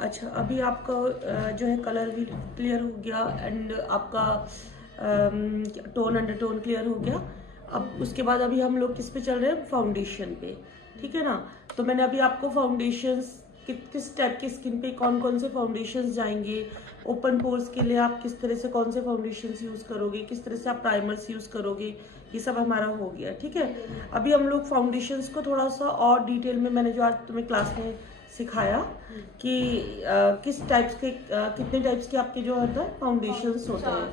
अच्छा, अभी आपका जो है कलर भी क्लियर हो गया एंड आपका टोन अंडरटोन क्लियर हो गया। अब उसके बाद अभी हम लोग किस पे चल रहे हैं, फाउंडेशन पे, ठीक है ना। तो मैंने अभी आपको फाउंडेशंस किस टाइप की स्किन पे कौन कौन से फाउंडेशंस जाएंगे, ओपन पोर्स के लिए आप किस तरह से कौन से फाउंडेशंस यूज करोगे, किस तरह से आप प्राइमर्स यूज करोगे, ये सब हमारा हो गया, ठीक है। अभी हम लोग फाउंडेशंस को थोड़ा सा और डिटेल में, मैंने जो आज तुम्हें क्लास में सिखाया कि किस टाइप्स के कितने टाइप्स के आपके जो होता है फाउंडेशंस होते हैं,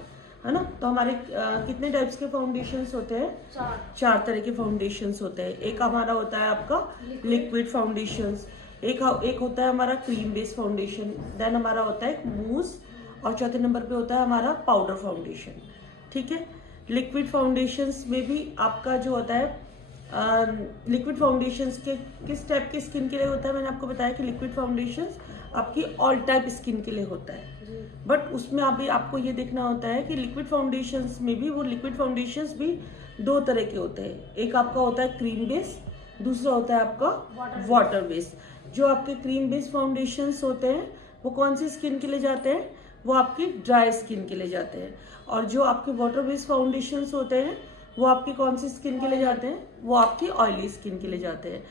है ना। तो हमारे कितने टाइप्स के फाउंडेशंस होते हैं, चार तरह के फाउंडेशंस होते हैं। एक हमारा होता है आपका लिक्विड फाउंडेशंस, एक होता है हमारा क्रीम बेस्ड फाउंडेशन, देन हमारा होता है मूस, और चौथे नंबर पे होता है हमारा पाउडर फाउंडेशन, ठीक है। लिक्विड फाउंडेशंस में भी आपका जो होता है लिक्विड फाउंडेशंस के किस टाइप की स्किन के लिए होता है, मैंने आपको बताया कि लिक्विड फाउंडेशंस आपकी ऑल टाइप स्किन के लिए होता है। बट उसमें अभी आपको ये देखना होता है कि लिक्विड फाउंडेशंस में भी, वो लिक्विड फाउंडेशंस भी दो तरह के होते हैं। एक आपका होता है क्रीम बेस, दूसरा होता है आपका वाटर बेस। जो आपके क्रीम बेस्ड फाउंडेशंस होते हैं वो कौन सी स्किन के लिए जाते हैं, वो आपकी ड्राई स्किन के लिए जाते हैं। और जो आपके वाटर बेस्ड फाउंडेशंस होते हैं वो आपकी कौन सी स्किन के लिए जाते हैं, वो आपकी ऑयली स्किन के लिए जाते हैं।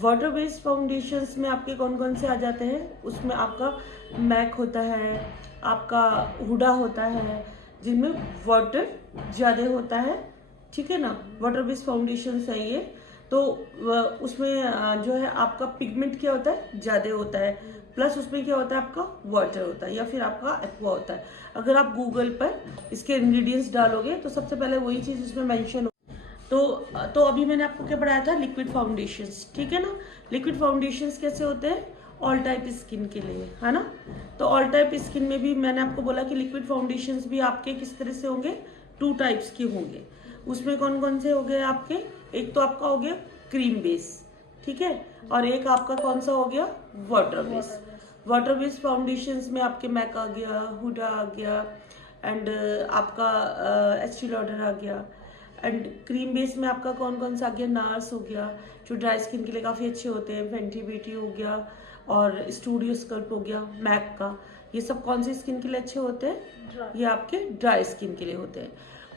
वाटर बेस्ड फाउंडेशंस में आपके कौन कौन से आ जाते हैं, उसमें आपका मैक होता है, आपका हुडा होता है, जिनमें वाटर ज़्यादा होता है, ठीक है ना। वाटर बेस्ड फाउंडेशंस है ये। तो उसमें जो है आपका पिगमेंट क्या होता है, ज़्यादा होता है, प्लस उसमें क्या होता है आपका वाटर होता है या फिर आपका एक्वा होता है। अगर आप गूगल पर इसके इंग्रेडिएंट्स डालोगे तो सबसे पहले वही चीज़ उसमें मेंशन हो। तो अभी मैंने आपको क्या पढ़ाया था, लिक्विड फाउंडेशंस, ठीक है ना। लिक्विड फाउंडेशंस कैसे होते हैं, ऑल टाइप स्किन के लिए, है ना। तो ऑल टाइप स्किन में भी मैंने आपको बोला कि लिक्विड फाउंडेशंस भी आपके किस तरह से होंगे, टू टाइप्स के होंगे। उसमें कौन कौन से हो गए आपके, एक तो आपका हो गया क्रीम बेस, ठीक है, और एक आपका कौन सा हो गया, water base. Water base foundations में आपके मैक आ गया, हुडा आ गया, एंड आपका एस्टी लॉडर आ गया। एंड क्रीम बेस में आपका कौन कौन सा आ गया, नार्स हो गया, जो ड्राई स्किन के लिए काफ़ी अच्छे होते हैं, फेंटी ब्यूटी हो गया, और स्टूडियो स्कल्प हो गया मैक का। ये सब कौन सी स्किन के लिए अच्छे होते हैं, ये आपके ड्राई स्किन के लिए होते हैं।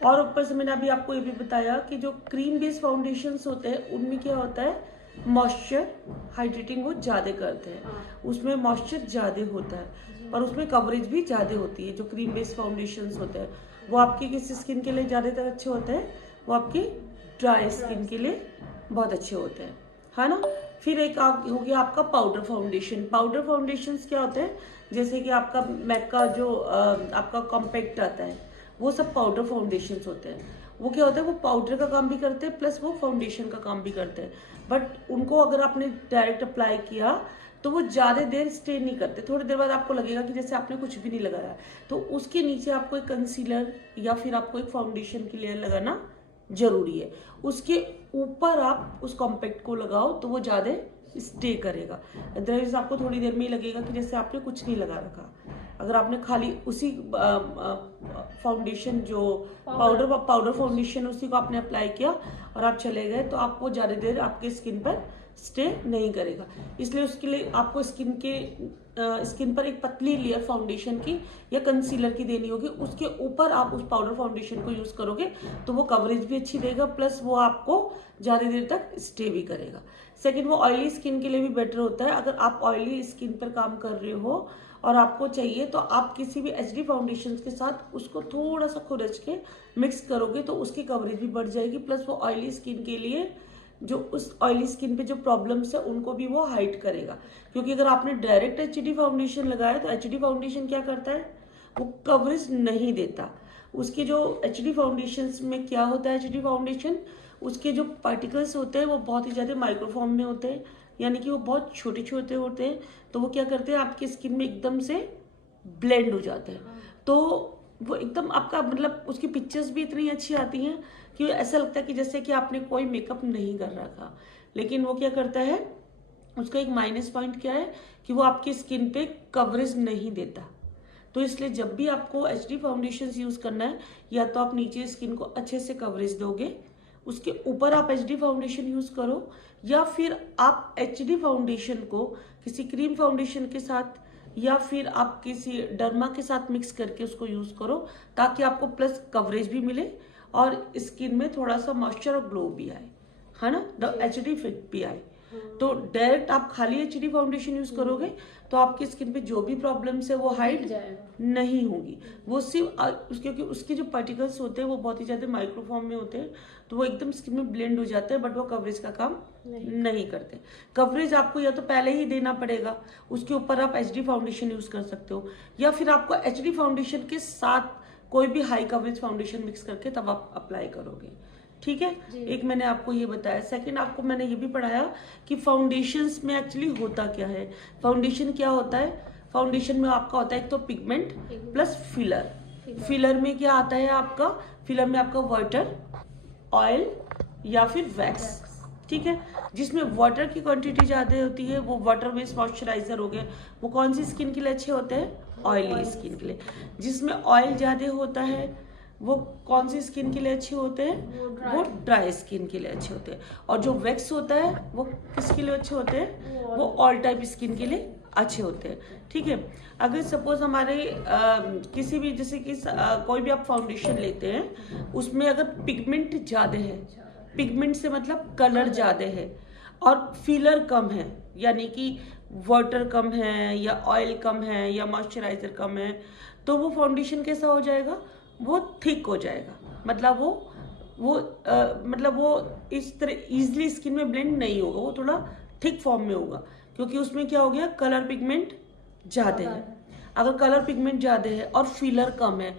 और ऊपर से मैंने अभी आपको ये भी बताया कि जो क्रीम बेस्ड फाउंडेशंस होते हैं उनमें क्या होता है, मॉइस्चर हाइड्रेटिंग वो ज़्यादा करते हैं, उसमें मॉइस्चर ज़्यादा होता है और उसमें कवरेज भी ज़्यादा होती है। जो क्रीम बेस्ड फाउंडेशंस होते हैं वो आपकी किस स्किन के लिए ज़्यादातर अच्छे होते हैं, वो आपकी ड्राई स्किन के लिए बहुत अच्छे होते हैं, है ना। फिर एक हो गया आपका पाउडर फाउंडेशन। पाउडर फाउंडेशंस क्या होते हैं, जैसे कि आपका मैक का जो आपका कॉम्पैक्ट आता है, वो सब पाउडर फाउंडेशंस होते हैं। वो क्या होता है, वो पाउडर का काम भी करते हैं प्लस वो फाउंडेशन का काम भी करते हैं। बट उनको अगर आपने डायरेक्ट अप्लाई किया तो वो ज़्यादा देर स्टे नहीं करते, थोड़ी देर बाद आपको लगेगा कि जैसे आपने कुछ भी नहीं लगाया। तो उसके नीचे आपको एक कंसीलर या फिर आपको एक फाउंडेशन की लेयर लगाना जरूरी है। उसके ऊपर आप उस कॉम्पैक्ट को लगाओ तो वो ज़्यादा स्टे करेगा, अदरवाइज आपको थोड़ी देर में ही लगेगा कि जैसे आपने कुछ नहीं लगा रखा। अगर आपने खाली उसी फाउंडेशन जो पाउडर फाउंडेशन उसी को आपने अप्लाई किया और आप चले गए तो आपको ज़्यादा देर आपके स्किन पर स्टे नहीं करेगा। इसलिए उसके लिए आपको स्किन पर एक पतली लेयर फाउंडेशन की या कंसीलर की देनी होगी। उसके ऊपर आप उस पाउडर फाउंडेशन को यूज करोगे तो वो कवरेज भी अच्छी देगा, प्लस वो आपको ज़्यादा देर तक स्टे भी करेगा। सेकेंड, वो ऑयली स्किन के लिए भी बेटर होता है। अगर आप ऑयली स्किन पर काम कर रहे हो और आपको चाहिए तो आप किसी भी एचडी फाउंडेशन के साथ उसको थोड़ा सा खुरच के मिक्स करोगे तो उसकी कवरेज भी बढ़ जाएगी, प्लस वो ऑयली स्किन के लिए, जो उस ऑयली स्किन पे जो प्रॉब्लम्स है उनको भी वो हाइड करेगा। क्योंकि अगर आपने डायरेक्ट एचडी फाउंडेशन लगाया तो एचडी फाउंडेशन क्या करता है, वो कवरेज नहीं देता। उसके जो एचडी फाउंडेशन में क्या होता है, एचडी फाउंडेशन उसके जो पार्टिकल्स होते हैं वो बहुत ही ज़्यादा माइक्रोफॉर्म में होते हैं, यानी कि वो बहुत छोटे छोटे होते हैं। तो वो क्या करते हैं, आपकी स्किन में एकदम से ब्लेंड हो जाते हैं। तो वो एकदम आपका मतलब उसकी पिक्चर्स भी इतनी अच्छी आती हैं कि ऐसा लगता है कि जैसे कि आपने कोई मेकअप नहीं कर रखा। लेकिन वो क्या करता है, उसका एक माइनस पॉइंट क्या है कि वो आपकी स्किन पे कवरेज नहीं देता। तो इसलिए जब भी आपको एचडी फाउंडेशन यूज करना है, या तो आप नीचे स्किन को अच्छे से कवरेज दोगे, उसके ऊपर आप एचडी फाउंडेशन यूज करो, या फिर आप एचडी फाउंडेशन को किसी क्रीम फाउंडेशन के साथ या फिर आप किसी डर्मा के साथ मिक्स करके उसको यूज करो, ताकि आपको प्लस कवरेज भी मिले और स्किन में थोड़ा सा मॉइस्चर और ग्लो भी आए, है ना, एचडी इफेक्ट भी आए। तो डायरेक्ट आप खाली एचडी फाउंडेशन यूज करोगे तो आपकी स्किन पे जो भी प्रॉब्लम्स है वो हाइड नहीं होगी। वो सिर्फ क्योंकि उसके जो पार्टिकल्स होते हैं वो बहुत ही ज्यादा माइक्रोफॉर्म में होते हैं, तो वो एकदम स्किन में ब्लेंड हो जाते हैं, बट वो कवरेज का काम नहीं करते। कवरेज आपको या तो पहले ही देना पड़ेगा, उसके ऊपर आप एचडी फाउंडेशन यूज कर सकते हो, या फिर आपको एचडी फाउंडेशन के साथ कोई भी हाई कवरेज फाउंडेशन मिक्स करके तब आप अप्लाई करोगे। ठीक है, एक मैंने आपको ये बताया। सेकंड, आपको मैंने ये भी पढ़ाया कि फाउंडेशंस में एक्चुअली होता क्या है। फाउंडेशन क्या होता है? फाउंडेशन में आपका होता है एक तो पिगमेंट प्लस फिलर। फिलर में क्या आता है आपका? फिलर में आपका वाटर, ऑयल या फिर वैक्स। ठीक है, जिसमें वाटर की क्वांटिटी ज्यादा होती है वो वाटर बेस्ड मॉइस्चराइजर हो गए, वो कौन सी स्किन के लिए अच्छे होते हैं? ऑयली स्किन के लिए। जिसमें ऑयल ज्यादा होता है वो कौन सी स्किन के लिए अच्छे होते हैं? वो ड्राई स्किन के लिए अच्छे होते हैं। और जो वैक्स होता है वो किसके लिए अच्छे होते हैं? वो ऑल टाइप स्किन के लिए अच्छे होते हैं। ठीक है, अगर सपोज हमारे किसी भी जैसे कि कोई भी आप फाउंडेशन लेते हैं उसमें अगर पिगमेंट ज्यादा है, पिगमेंट से मतलब कलर ज्यादा है, और फिलर कम है, यानी कि वाटर कम है या ऑयल कम है या मॉइस्चराइजर कम है, तो वो फाउंडेशन कैसा हो जाएगा? वो थिक हो जाएगा। मतलब वो इस तरह इजिली स्किन में ब्लेंड नहीं होगा, वो थोड़ा थिक फॉर्म में होगा, क्योंकि उसमें क्या हो गया? कलर पिगमेंट ज्यादा है। अगर कलर पिगमेंट ज्यादा है और फिलर कम है,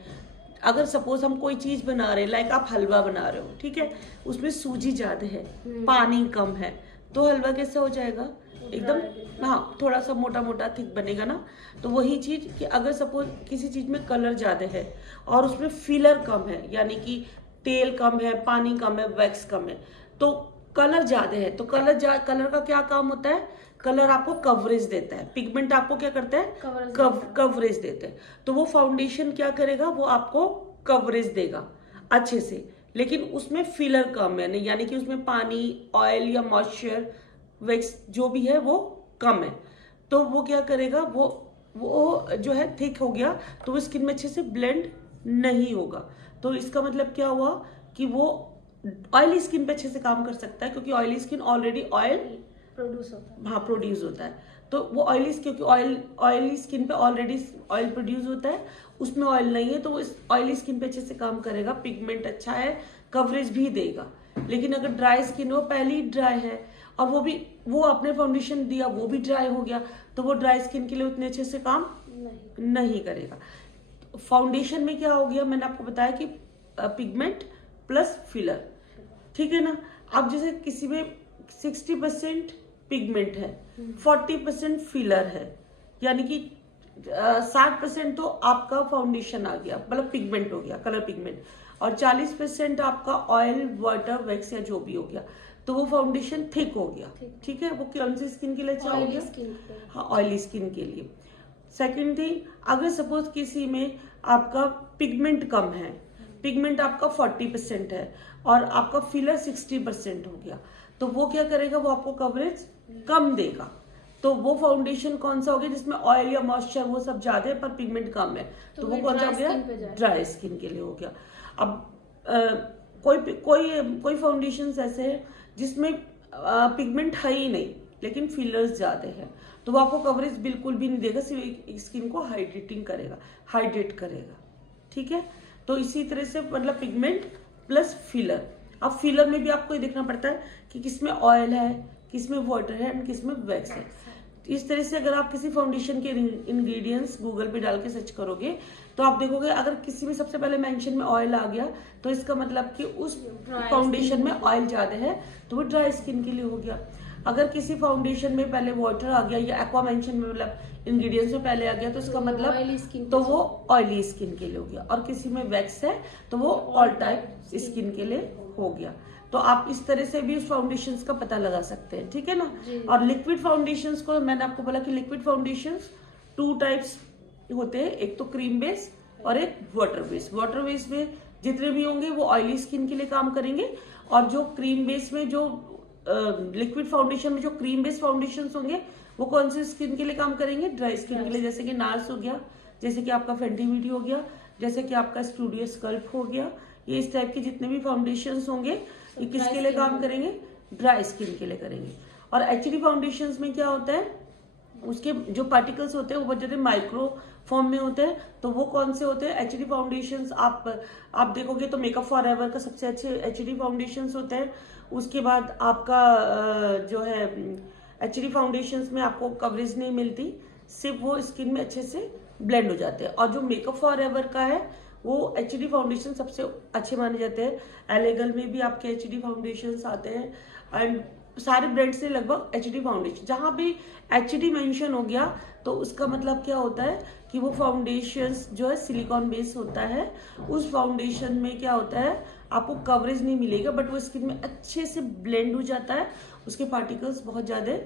अगर सपोज हम कोई चीज बना रहे हैं, लाइक आप हलवा बना रहे हो, ठीक है, उसमें सूजी ज्यादा है, पानी कम है, तो हलवा कैसा हो जाएगा? एकदम, हाँ, थोड़ा सा मोटा मोटा थिक बनेगा ना। तो वही चीज कि अगर सपोज किसी चीज में कलर ज्यादा है और उसमें फिलर कम है, यानी कि तेल कम है, पानी कम है, वैक्स कम है, तो कलर ज्यादा है, तो कलर का क्या काम होता है? कलर आपको कवरेज देता है, पिगमेंट आपको क्या करता है? कवरेज देता है। तो वो फाउंडेशन क्या करेगा? वो आपको कवरेज देगा अच्छे से, लेकिन उसमें फिलर कम है, यानी कि उसमें पानी, ऑयल या मॉइस्चर, वैक्स जो भी है वो कम है। तो वो क्या करेगा? वो जो है थिक हो गया, तो वो स्किन में अच्छे से ब्लेंड नहीं होगा। तो इसका मतलब क्या हुआ कि वो ऑयली स्किन पे अच्छे से काम कर सकता है, क्योंकि oily skin already oil produce होता है। हाँ, प्रोड्यूस होता है। तो वो ऑयली, क्योंकि ऑयली स्किन पे ऑलरेडी ऑयल प्रोड्यूस होता है, उसमें ऑयल नहीं है, तो वो ऑयली स्किन पे अच्छे से काम करेगा, पिगमेंट अच्छा है, कवरेज भी देगा। लेकिन अगर ड्राई स्किन, वो पहले ही ड्राई है और वो आपने फाउंडेशन दिया वो भी ड्राई हो गया, तो वो ड्राई स्किन के लिए उतने अच्छे से काम नहीं करेगा। फाउंडेशन में क्या हो गया? मैंने आपको बताया कि पिगमेंट प्लस फिलर। ठीक है ना। अब जैसे किसी में 60% पिगमेंट है, 40% फिलर है, यानी कि 60% तो आपका फाउंडेशन आ गया, मतलब पिगमेंट हो गया, कलर पिगमेंट, और 40% आपका ऑयल, वाटर, वैक्स या जो भी हो गया, तो वो फाउंडेशन थिक हो गया। ठीक है, वो कौन सी स्किन के लिए अच्छा हो गया? हाँ, ऑयली स्किन के लिए। सेकंड थिंग, अगर सपोज किसी में आपका पिगमेंट कम है, पिगमेंट आपका 40% है और आपका फिलर 60% हो गया, तो वो क्या करेगा? वो आपको कवरेज कम देगा। तो वो फाउंडेशन कौन सा हो गया? जिसमें ऑयल या मॉइस्चर वो सब ज्यादा है पर पिगमेंट कम है, तो वो कौन सा हो गया? ड्राई स्किन के लिए हो गया। अब कोई फाउंडेशन ऐसे है जिसमें पिगमेंट है ही नहीं लेकिन फिलर्स ज्यादा है, तो वो आपको कवरेज बिल्कुल भी नहीं देगा, सिर्फ स्किन को हाइड्रेट करेगा। ठीक है, तो इसी तरह से मतलब पिगमेंट प्लस फिलर। अब फिलर में भी आपको ये देखना पड़ता है कि किसमें ऑयल है, किसमें वाटर है एंड किसमें वैक्स है। इस तरह से अगर आप किसी फाउंडेशन के इंग्रेडिएंट्स गूगल पे डाल के सर्च करोगे तो आप देखोगे अगर किसी में सबसे पहले मेंशन में ऑयल आ गया तो इसका मतलब कि उस फाउंडेशन में ऑयल ज्यादा है, तो वो ड्राई स्किन के लिए हो गया। अगर किसी फाउंडेशन में पहले वाटर आ गया या एक्वा मेंशन में मतलब इंग्रेडिएंट्स में पहले आ गया तो इसका मतलब तो वो ऑयली स्किन के लिए हो गया, और किसी में वैक्स है तो वो ऑल टाइप स्किन के लिए हो गया। तो आप इस तरह से भी उस फाउंडेशंस का पता लगा सकते हैं। ठीक है ना। और लिक्विड फाउंडेशंस को मैंने आपको बोला कि लिक्विड फाउंडेशंस 2 टाइप्स होते हैं, एक तो क्रीम बेस और एक वाटर बेस। वाटर बेस में जितने भी होंगे वो ऑयली स्किन के लिए काम करेंगे, और जो क्रीम बेस में जो लिक्विड फाउंडेशन में जो क्रीम बेस फाउंडेशन होंगे वो कौन सी स्किन के लिए काम करेंगे? ड्राई स्किन के लिए, जैसे कि नार्स हो गया, जैसे कि आपका फेंटी ब्यूटी हो गया, जैसे कि आपका स्टूडियो स्कल्प हो गया। ये इस टाइप के जितने भी फाउंडेशंस होंगे ये किसके लिए काम करेंगे? ड्राई स्किन के लिए करेंगे। और एचडी फाउंडेशंस में क्या होता है, उसके जो पार्टिकल्स होते हैं वो बहुत ज्यादा माइक्रो फॉर्म में होते हैं। तो वो कौन से होते हैं? HD foundations. आप देखोगे तो मेकअप फॉरएवर का सबसे अच्छे एचडी फाउंडेशंस होते हैं। उसके बाद आपका जो है एचडी फाउंडेशंस में आपको कवरेज नहीं मिलती, सिर्फ वो स्किन में अच्छे से ब्लेंड हो जाते हैं। और जो मेकअप फॉरएवर का है वो एचडी फाउंडेशन सबसे अच्छे माने जाते हैं। एलेगल में भी आपके एचडी फाउंडेशंस आते हैं एंड सारे ब्रांड से लगभग एचडी फाउंडेशन, जहां भी एचडी मेंशन हो गया तो उसका मतलब क्या होता है कि वो फाउंडेशंस जो है सिलिकॉन बेस होता है। उस फाउंडेशन में क्या होता है, आपको कवरेज नहीं मिलेगा बट वो स्किन में अच्छे से ब्लेंड हो जाता है। उसके पार्टिकल्स बहुत ज्यादा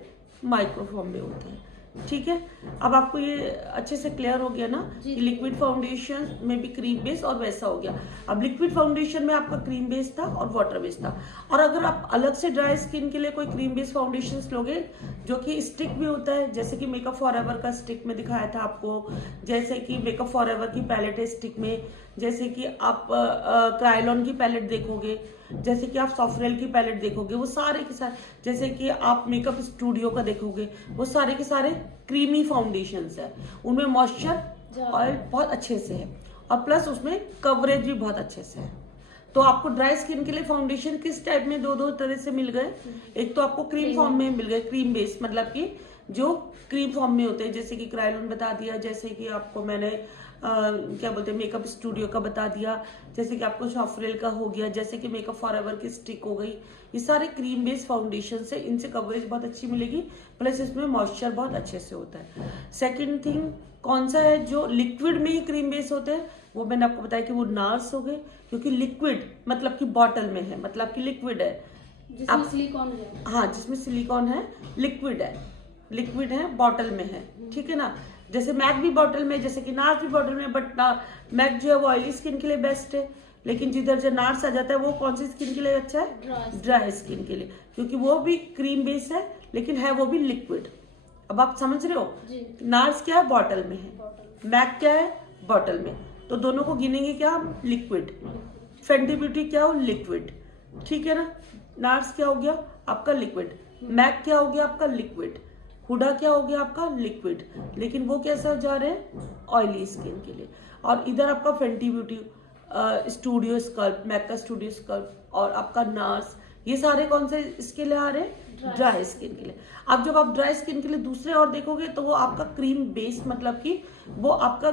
माइक्रोफॉर्म में होते हैं। ठीक है, अब आपको ये अच्छे से क्लियर हो गया ना कि लिक्विड फाउंडेशन में भी क्रीम बेस और वैसा हो गया। अब लिक्विड फाउंडेशन में आपका क्रीम बेस था और वाटर बेस था। और अगर आप अलग से ड्राई स्किन के लिए कोई क्रीम बेस फाउंडेशन लोगे जो कि स्टिक में होता है, जैसे कि मेकअप फॉरएवर का स्टिक में दिखाया था आपको, जैसे कि मेकअप फॉरएवर की पैलेट है स्टिक में, जैसे कि आप क्रायोलॉन की पैलेट देखोगे, जैसे कि आप सॉफ्टरेल की पैलेट देखोगे, वो सारे के सारे, जैसे कि आप मेकअप स्टूडियो का देखोगे, वो सारे के सारे क्रीमी फाउंडेशंस है। उनमें मॉइस्चर ऑयल बहुत अच्छे से है और प्लस उसमें कवरेज भी बहुत अच्छे से है। तो आपको ड्राई स्किन के लिए फाउंडेशन किस टाइप में दो तरह से मिल गए। एक तो आपको क्रीम फॉर्म में मिल गए, क्रीम बेस मतलब कि जो क्रीम फॉर्म में होते हैं, जैसे कि क्रायोलॉन बता दिया, जैसे कि आपको मैंने क्या बोलते हैं मेकअप स्टूडियो का बता दिया, जैसे कि आपको सॉफ्टरेल का हो गया, जैसे कि मेकअप फॉरएवर की स्टिक हो गई। ये सारे क्रीम बेस्ड फाउंडेशन से इनसे कवरेज बहुत अच्छी मिलेगी, प्लस इसमें मॉइस्चर बहुत अच्छे से होता है। सेकंड थिंग कौन सा है, जो लिक्विड में ही क्रीम बेस होते हैं, वो मैंने आपको बताया कि वो नार्स हो गए, क्योंकि लिक्विड मतलब कि बॉटल में है, मतलब कि लिक्विड है, जिसमें सिलिकॉन है। हाँ, जिसमें सिलिकॉन है, लिक्विड है, बॉटल में है। ठीक है ना, जैसे मैक भी बॉटल में, जैसे कि नार्स भी बॉटल में, बट मैक जो है वो ऑयली स्किन के लिए बेस्ट है। लेकिन जिधर जो नार्स आ जाता है वो कौन सी स्किन के लिए अच्छा है? ड्राई स्किन के लिए, क्योंकि वो भी क्रीम बेस है लेकिन है वो भी लिक्विड। अब आप समझ रहे हो, नार्स क्या है? बॉटल में है, मैक क्या है? बॉटल में। तो दोनों को गिनेंगे क्या हम? लिक्विड। फेंटी ब्यूटी क्या हो? लिक्विड। ठीक है ना, नार्स क्या हो गया आपका? लिक्विड। मैक क्या हो गया आपका? लिक्विड। हुडा क्या हो गया आपका? लिक्विड। लेकिन वो कैसा जा रहे हैं? ऑयली स्किन के लिए। और इधर आपका Fenty beauty, studio sculpt, MAC का स्टूडियो स्कल्प और आपका नार्स, ये सारे कौन से इसके लिए आ रहे हैं? ड्राई स्किन के लिए। अब जब आप ड्राई स्किन के लिए दूसरे और देखोगे तो वो आपका क्रीम बेस, मतलब कि वो आपका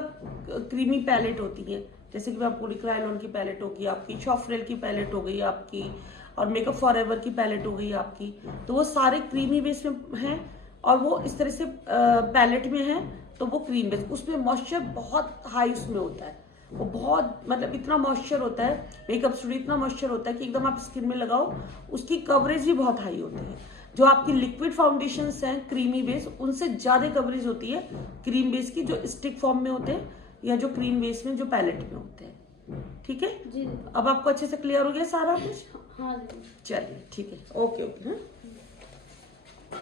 क्रीमी पैलेट होती है, जैसे कि आपको क्रायोलॉन की पैलेट होगी, आपकी सॉफ्टरेल की पैलेट हो गई आपकी, और मेकअप फॉरएवर की पैलेट हो गई आपकी। तो वो सारे क्रीमी बेस में हैं और वो इस तरह से पैलेट में है, तो वो क्रीम बेस, उसमें मॉइस्चर बहुत हाई उसमें होता है। वो बहुत मतलब इतना मॉइस्चर होता है, मेकअप स्टूडियो इतना मॉइस्चर होता है कि एकदम आप स्किन में लगाओ, उसकी कवरेज भी बहुत हाई होती है। जो आपकी लिक्विड फाउंडेशंस हैं क्रीमी बेस, उनसे ज्यादा कवरेज होती है क्रीम बेस की, जो स्टिक फॉर्म में होते हैं या जो क्रीम बेस में जो पैलेट में होते हैं। ठीक है, अब आपको अच्छे से क्लियर हो गया सारा कुछ? हाँ, चलिए ठीक है, ओके ओके।